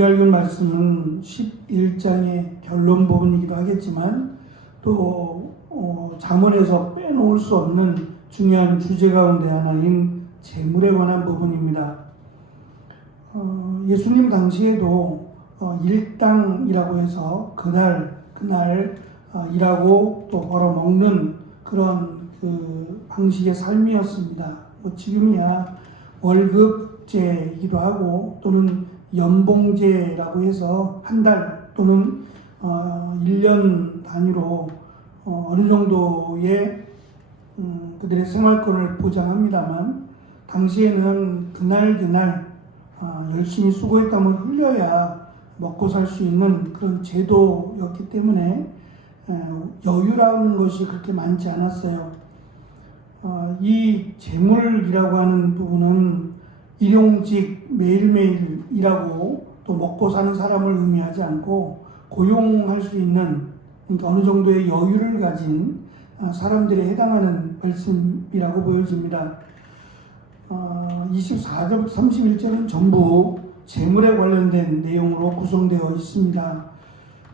우리가 읽은 말씀은 11장의 결론 부분이기도 하겠지만 또 잠언에서 빼놓을 수 없는 중요한 주제 가운데 하나인 재물에 관한 부분입니다. 예수님 당시에도 일당이라고 해서 그날 일하고 또 벌어먹는 그런 그 방식의 삶이었습니다. 지금이야 월급제이기도 하고 또는 연봉제라고 해서 한 달 또는 1년 단위로 어느 정도의 그들의 생활권을 보장합니다만, 당시에는 그날 열심히 수고했다면 흘려야 먹고 살 수 있는 그런 제도였기 때문에 여유라는 것이 그렇게 많지 않았어요. 이 재물이라고 하는 부분은 일용직 매일매일 일하고 또 먹고 사는 사람을 의미하지 않고 고용할 수 있는, 그러니까 어느 정도의 여유를 가진 사람들에 해당하는 말씀이라고 보여집니다. 24절부터 31절은 전부 재물에 관련된 내용으로 구성되어 있습니다.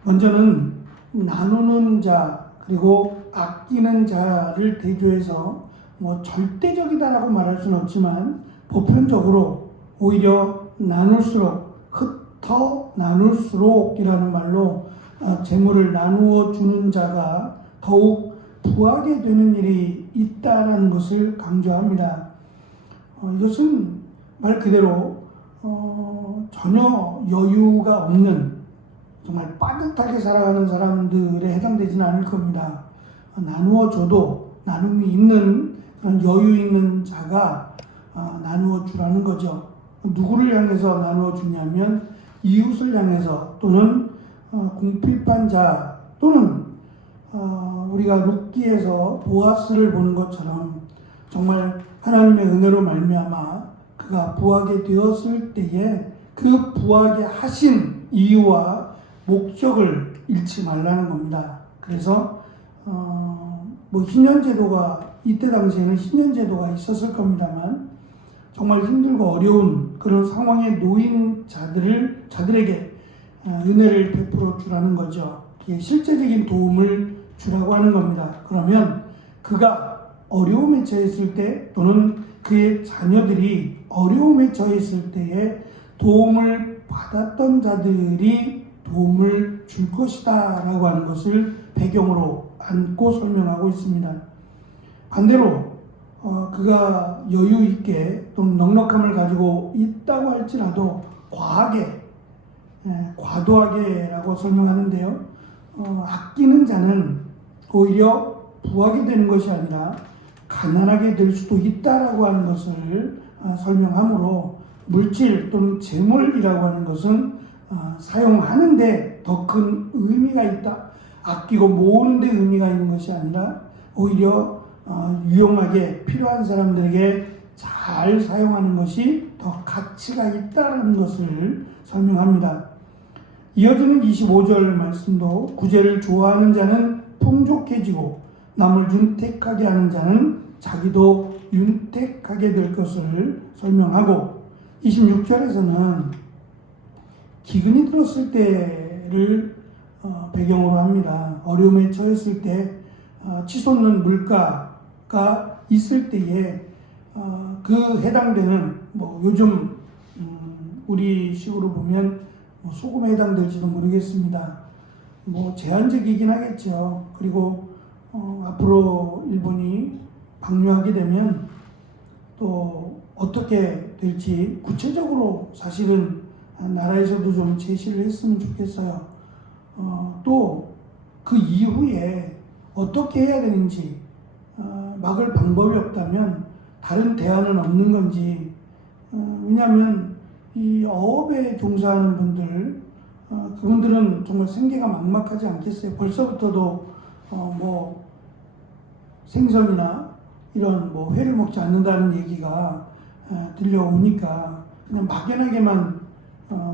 먼저는 나누는 자 그리고 아끼는 자를 대조해서 절대적이다라고 말할 수는 없지만 보편적으로 오히려 나눌수록, 흩어 나눌수록 이라는 말로 재물을 나누어 주는 자가 더욱 부하게 되는 일이 있다라는 것을 강조합니다. 이것은 말 그대로 전혀 여유가 없는, 정말 빠듯하게 살아가는 사람들에 해당되지는 않을 겁니다. 나누어 줘도 나눔이 있는 그런 여유 있는 자가 나누어 주라는 거죠. 누구를 향해서 나누어 주냐면 이웃을 향해서, 또는 궁핍한 자, 또는 우리가 룻기에서 보아스를 보는 것처럼 정말 하나님의 은혜로 말미암아 그가 부하게 되었을 때에 그 부하게 하신 이유와 목적을 잃지 말라는 겁니다. 그래서 희년제도가, 이때 당시에는 희년제도가 있었을 겁니다만 정말 힘들고 어려운 그런 상황에 놓인 자들에게 은혜를 베풀어 주라는 거죠. 그게 실제적인 도움을 주라고 하는 겁니다. 그러면 그가 어려움에 처했을 때, 또는 그의 자녀들이 어려움에 처했을 때에 도움을 받았던 자들이 도움을 줄 것이다 라고 하는 것을 배경으로 안고 설명하고 있습니다. 반대로 그가 여유 있게 또는 넉넉함을 가지고 있다고 할지라도 과하게, 과도하게 라고 설명하는데요. 아끼는 자는 오히려 부하게 되는 것이 아니라 가난하게 될 수도 있다라고 하는 것을 설명하므로, 물질 또는 재물이라고 하는 것은 사용하는데 더 큰 의미가 있다, 아끼고 모으는 데 의미가 있는 것이 아니라 오히려 유용하게 필요한 사람들에게 잘 사용하는 것이 더 가치가 있다는 것을 설명합니다. 이어지는 25절 말씀도 구제를 좋아하는 자는 풍족해지고 남을 윤택하게 하는 자는 자기도 윤택하게 될 것을 설명하고, 26절에서는 기근이 들었을 때를 배경으로 합니다. 어려움에 처했을 때 치솟는 물가가 있을 때에 그 해당되는, 요즘 우리 식으로 보면 소금에 해당될지도 모르겠습니다. 제한적이긴 하겠죠. 그리고 앞으로 일본이 방류하게 되면 또 어떻게 될지 구체적으로 사실은 나라에서도 좀 제시를 했으면 좋겠어요. 또 그 이후에 어떻게 해야 되는지, 막을 방법이 없다면 다른 대안은 없는 건지, 왜냐하면 이 어업에 종사하는 분들, 그분들은 정말 생계가 막막하지 않겠어요. 벌써부터도 생선이나 이런 회를 먹지 않는다는 얘기가 들려오니까 그냥 막연하게만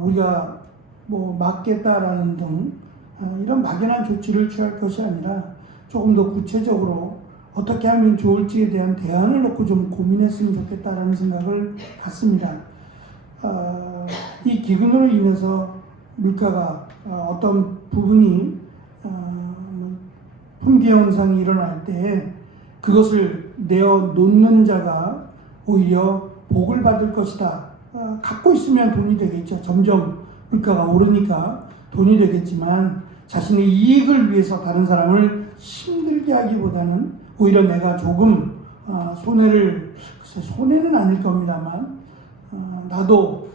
우리가 막겠다라는 등 이런 막연한 조치를 취할 것이 아니라 조금 더 구체적으로 어떻게 하면 좋을지에 대한 대안을 놓고 좀 고민했으면 좋겠다라는 생각을 갖습니다. 이 기근으로 인해서 물가가 어떤 부분이 품귀 현상이 일어날 때 그것을 내어 놓는 자가 오히려 복을 받을 것이다. 갖고 있으면 돈이 되겠죠. 점점 물가가 오르니까 돈이 되겠지만 자신의 이익을 위해서 다른 사람을 힘들게 하기보다는 오히려 내가 조금 손해는 아닐 겁니다만 나도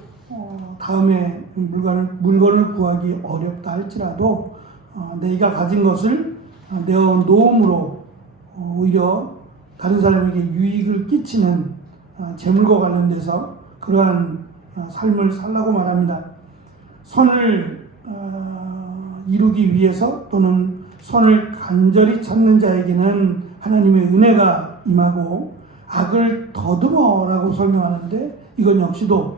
다음에 물건을 구하기 어렵다 할지라도 내가 가진 것을 내어 놓음으로 오히려 다른 사람에게 유익을 끼치는 재물과 관련돼서 그러한 삶을 살라고 말합니다. 선을 이루기 위해서 또는 선을 간절히 찾는 자에게는 하나님의 은혜가 임하고 악을 더듬어라고 설명하는데 이건 역시도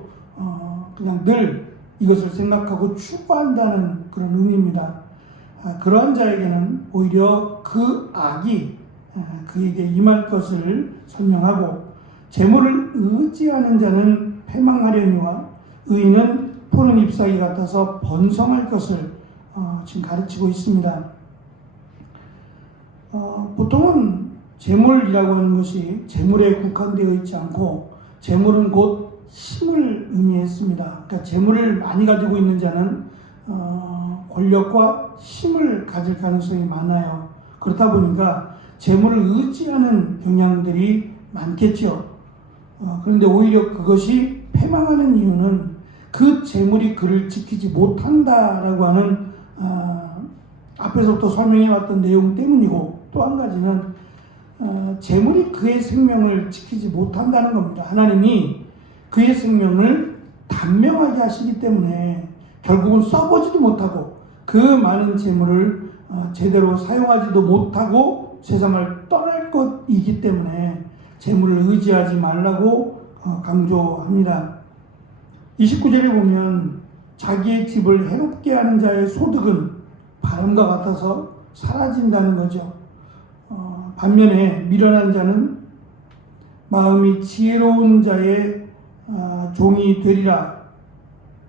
그냥 늘 이것을 생각하고 추구한다는 그런 의미입니다. 그러한 자에게는 오히려 그 악이 그에게 임할 것을 설명하고 재물을 의지하는 자는 패망하려니와 의인은 푸른 잎사귀 같아서 번성할 것을 지금 가르치고 있습니다. 보통은 재물이라고 하는 것이 재물에 국한되어 있지 않고 재물은 곧 힘을 의미했습니다. 그러니까 재물을 많이 가지고 있는 자는 권력과 힘을 가질 가능성이 많아요. 그렇다 보니까 재물을 의지하는 경향들이 많겠죠. 그런데 오히려 그것이 패망하는 이유는 그 재물이 그를 지키지 못한다라고 하는 앞에서부터 설명해왔던 내용 때문이고 또 한 가지는 재물이 그의 생명을 지키지 못한다는 겁니다. 하나님이 그의 생명을 단명하게 하시기 때문에 결국은 써보지도 못하고 그 많은 재물을 제대로 사용하지도 못하고 세상을 떠날 것이기 때문에 재물을 의지하지 말라고 강조합니다. 29절에 보면 자기의 집을 해롭게 하는 자의 소득은 바람과 같아서 사라진다는 거죠. 반면에 미련한 자는 마음이 지혜로운 자의 종이 되리라.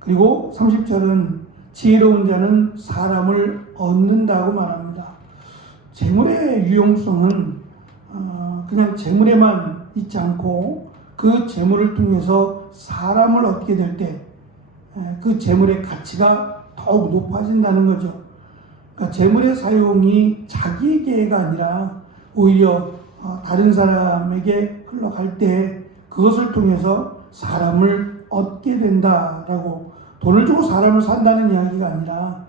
그리고 30절은 지혜로운 자는 사람을 얻는다고 말합니다. 재물의 유용성은 그냥 재물에만 있지 않고 그 재물을 통해서 사람을 얻게 될 때 그 재물의 가치가 더욱 높아진다는 거죠. 그러니까 재물의 사용이 자기에게가 아니라 오히려 다른 사람에게 흘러갈 때 그것을 통해서 사람을 얻게 된다라고 돈을 주고 사람을 산다는 이야기가 아니라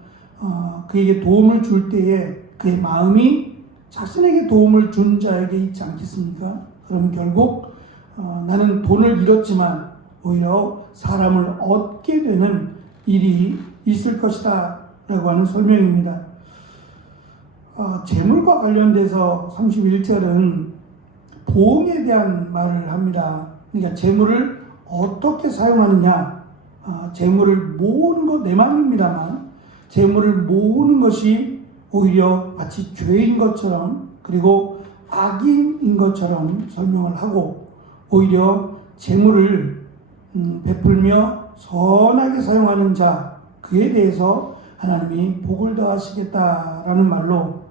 그에게 도움을 줄 때에 그의 마음이 자신에게 도움을 준 자에게 있지 않겠습니까? 그러면 결국 나는 돈을 잃었지만 오히려 사람을 얻게 되는 일이 있을 것이다 라고 하는 설명입니다. 재물과 관련돼서 31절은 보응에 대한 말을 합니다. 그러니까 재물을 어떻게 사용하느냐, 재물을 모으는 것 내 마음입니다만 재물을 모으는 것이 오히려 마치 죄인 것처럼 그리고 악인인 것처럼 설명을 하고 오히려 재물을 베풀며 선하게 사용하는 자 그에 대해서 하나님이 복을 더하시겠다라는 말로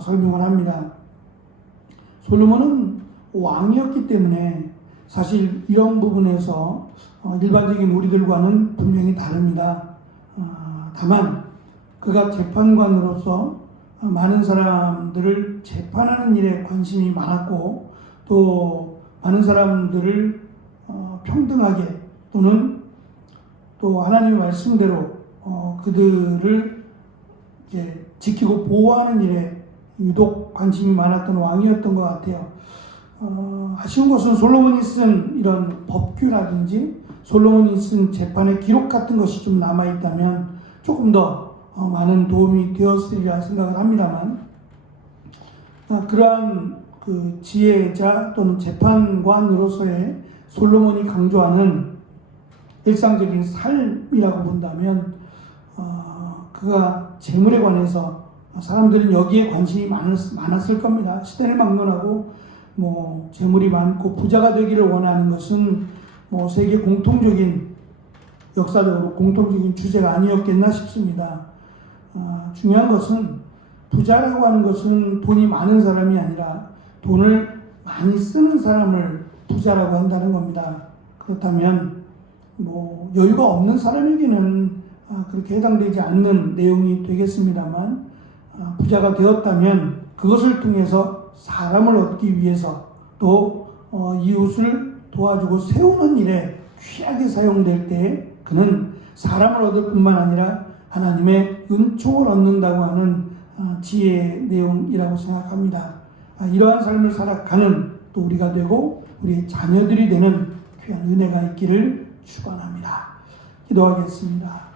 설명을 합니다. 솔로몬은 왕이었기 때문에 사실 이런 부분에서 일반적인 우리들과는 분명히 다릅니다. 다만 그가 재판관으로서 많은 사람들을 재판하는 일에 관심이 많았고 또 많은 사람들을 평등하게 또는 또 하나님의 말씀대로 그들을 이제 지키고 보호하는 일에 유독 관심이 많았던 왕이었던 것 같아요. 아쉬운 것은 솔로몬이 쓴 이런 법규라든지 솔로몬이 쓴 재판의 기록 같은 것이 좀 남아있다면 조금 더 많은 도움이 되었으리라 생각을 합니다만 그러한 그 지혜자 또는 재판관으로서의 솔로몬이 강조하는 일상적인 삶이라고 본다면 그가 재물에 관해서 사람들은 여기에 관심이 많았을 겁니다. 시대를 막론하고 재물이 많고 부자가 되기를 원하는 것은 세계 공통적인 역사적으로 공통적인 주제가 아니었겠나 싶습니다. 중요한 것은 부자라고 하는 것은 돈이 많은 사람이 아니라 돈을 많이 쓰는 사람을 부자라고 한다는 겁니다. 그렇다면 여유가 없는 사람에게는 그렇게 해당되지 않는 내용이 되겠습니다만, 부자가 되었다면 그것을 통해서 사람을 얻기 위해서 또 이웃을 도와주고 세우는 일에 귀하게 사용될 때 그는 사람을 얻을 뿐만 아니라 하나님의 은총을 얻는다고 하는 지혜의 내용이라고 생각합니다. 이러한 삶을 살아가는 또 우리가 되고 우리 자녀들이 되는 귀한 은혜가 있기를 축원합니다. 기도하겠습니다.